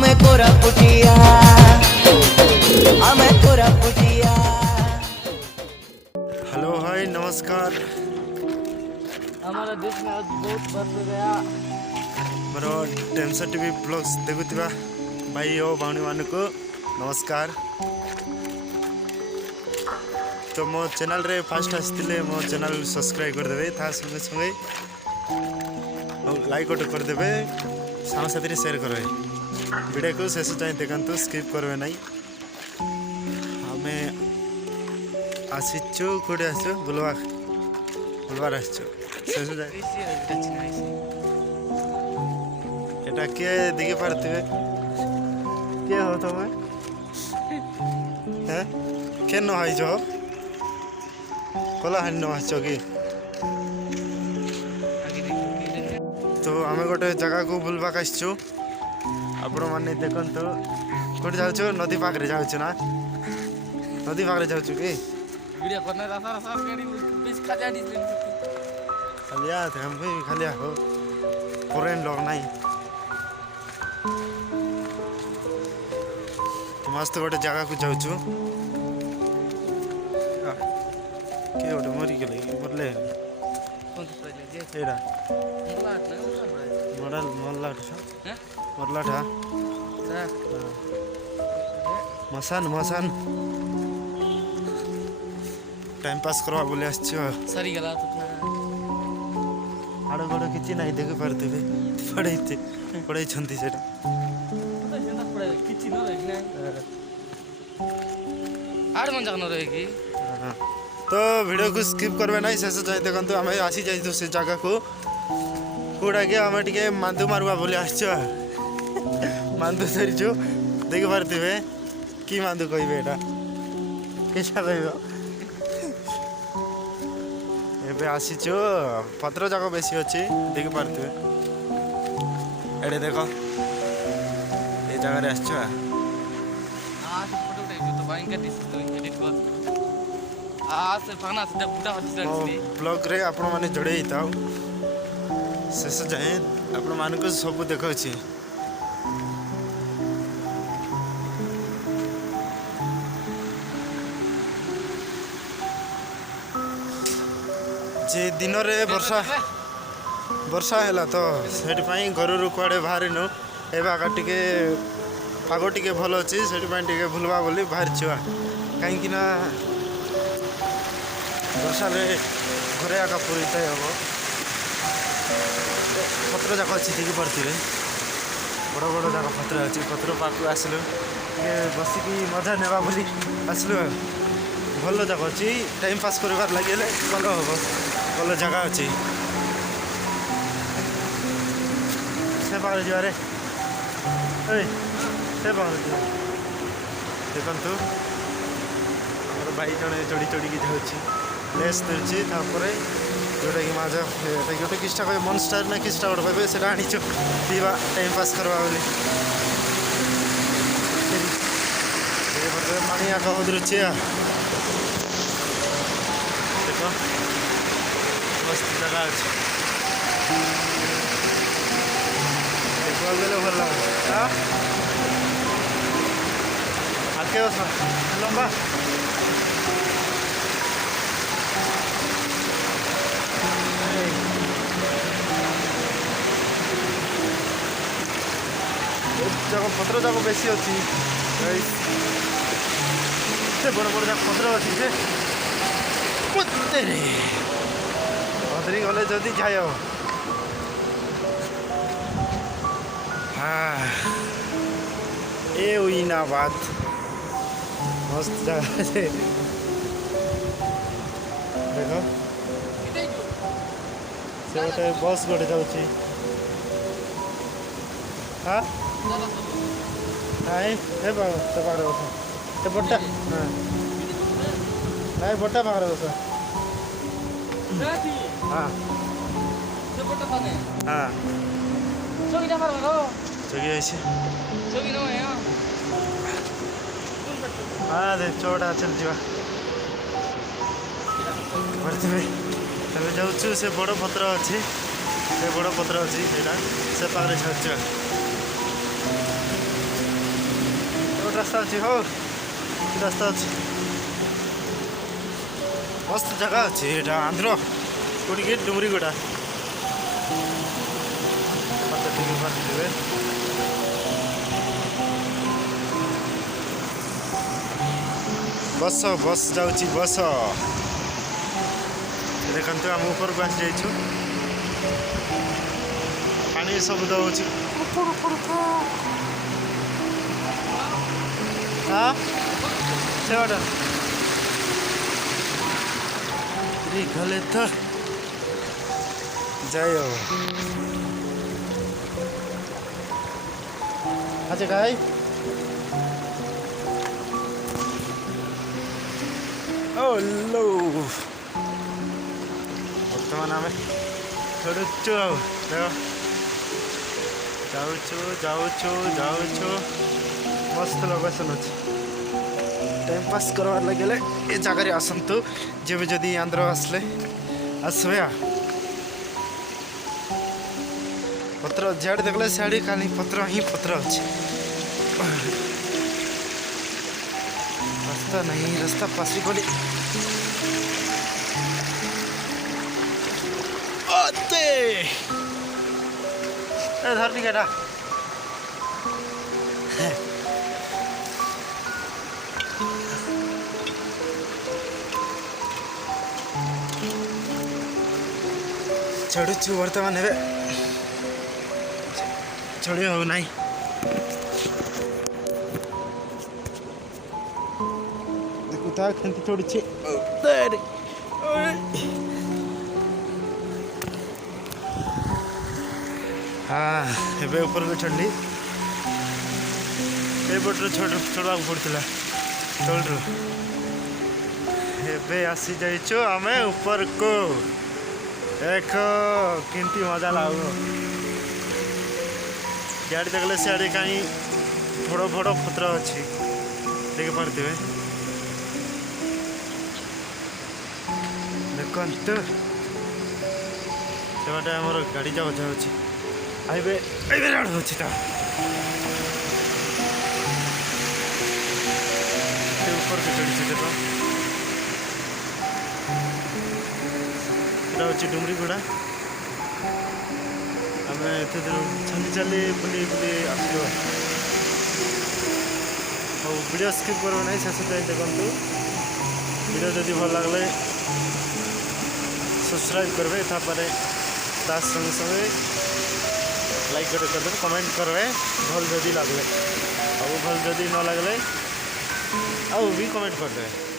आमे कोरापुटिया आमे कोरापुटिया। Hello hi नमस्कार। हमारा देश में आज बहुत बर्फ गया। मोर डैमसा टीवी ब्लॉग्स देखुवा भाई और भाई मान को नमस्कार। तो मो चैनल रे फास्ट आसते मो चैनल सब्सक्राइब करदे था संगे संगे लाइक करदे साथ साथी शेयर करवे वीडियो को शेष जाए देखु स्किप करवे नहीं। आम आसीचु कौटे आसु बुलवार आसचु शेष जाए এটা কে দেখে পারতে কে হো তুমি হ্যাঁ কেন আইছ কলা হান্য আসছ কি তো আমি গোটে জায়গাকে বুলবাক আসছু আপন মানে দেখন্তু কোটি যাচ্ছ নদী পাখরে যাচ্ছ না নদী পাখরে যাচ্ছ কি वीडियो करना रासा रासा गाड़ी बीच खाली आनी खालिया हम भी खालिया हो फॉरेन लोग नहीं मस्त गोटे जगह को जाऊँ के गोटे मरी गले मरले एड़ा मरल मरलाठा मसान मसान टाइम पास करवा बोले आछो सरी गला आड़ गोड़ किछि नहीं देख पारथिबे पढ़ैते पढ़ै छंती सेटा किछि न रही ना आड़ मन जगह न रही की। तो वीडियो को स्किप करबे नहीं शेष जाए देखंतु आमे आसी जाई तो से जगह को कोडा के आमे टिके मांदू मारवा बोले आछो मांदू धरिजो देख पारथिबे की मांदू कहबे एटा केसा कहबो एबे आसीचो पत्र जाक बेसी अच्छी देख पारथिबे एडे देखो ए जगह रे आछो फोटो टाइप तो भाई का एडिट कर से फाना से बुटा हट से ब्लॉग रे आपण माने जोड़े हिताओ शेष जाए आपण मान को सब देखो छी जे दिन रे वर्षा हैला तो सेठी पई घर रु कुआडे बाहरिनु एबा का टिके पाग टिके भल अछि सेठी पई टिके भुलवा बोली बाहर छुआ काहे कि ना वर्षा रे घरे आका पूरी तय हो पत्र जाक अछि देखि पड़थिबे बड़ बड़ जाक पत्र अछि पत्र पाकु आसलो के बसी की मजा नेबा बोली आसलो भल जाक अछि टाइम पास करबार लागेले भल हो भल जगह अच्छी से पाखे जा रे से पाखे देखु भाई जड़े चढ़ी चढ़ी जाऊँगी लेस दूसरी जोटा कि माज गोटे किस्टा कहे मनस्टार ना किस्टा गोटे कहे से आनीच पीवा टाइम पास करवा बोली पानी आका उधरुचे देख मस्त जगह अच्छे देखा गले भल लगे आगे बस लंबा जगह पत्र जाक बेसी अच्छी बड़ बड़ जाक पत्र अच्छी से भद्री गले जदि जाय हाँ ए हुई ना बात मस्त जगह से देख से गोटे बस गोटे जाऊँगी हाँ नाई से पाखे बस से बटा नाई बटा पाखे बस हाँ हाँ चौकी ऐसे हाँ दे चौड़ा चल जा जाऊँ से बड़ पत्र अच्छी से बड़ पत्र अच्छी से पाखे छाड़ रास्ता अच्छी हो रास्ता अच्छी मस्त जगह अच्छी एटा आंध्र कोटी के डुमरी गोटा मत ठीक बात देवे बस बस जाउची बस देखंतु हम ऊपर को आसी जाइछु पानी सब दउची हाँ सेवाटा गले तो जायो अच्छा गाई ओ लो बर्तमान आम छोड़ुचु जाऊछु मस्त लोकेशन अच्छे टाइम पास करवार लगे ये जगार आसतु जब जदि आंध्र आसले आसबे पत्र झाड़ देखले साड़ी खाली पत्र ही पत्र अच्छे रास्ता नहीं रास्ता पासी गली धरनी केटा चढ़ुचु बर्तमान हे चढ़ी हो नाई देखु था खंती चढ़ुचे हाँ एबे ऊपर को चढ़ली एपटर चढ़वा पड़ता चलू एबे आसी जाइछु आमे ऊपर को देख किंती मजा लागो गाड़ी देखले सियाड़े कहीं बड़ बड़ पत्र अच्छी देख पारे देखते से आमर गाड़ी जाओ जाऊँगी आइबे राड़ होची ता ऊपर के चढ़ी देख हूँ डुमरी गुड़ा आम एत चली चली बुली बुली आसो वीडियो स्किप कर ना शेष जाए देखु वीडियो जदि भल लगले सब्सक्राइब करेंगे तापर संगे संगे लाइक करदे कमेंट करेंगे भल जदि लगले और भल जदि न लगले भी कमेंट करदे।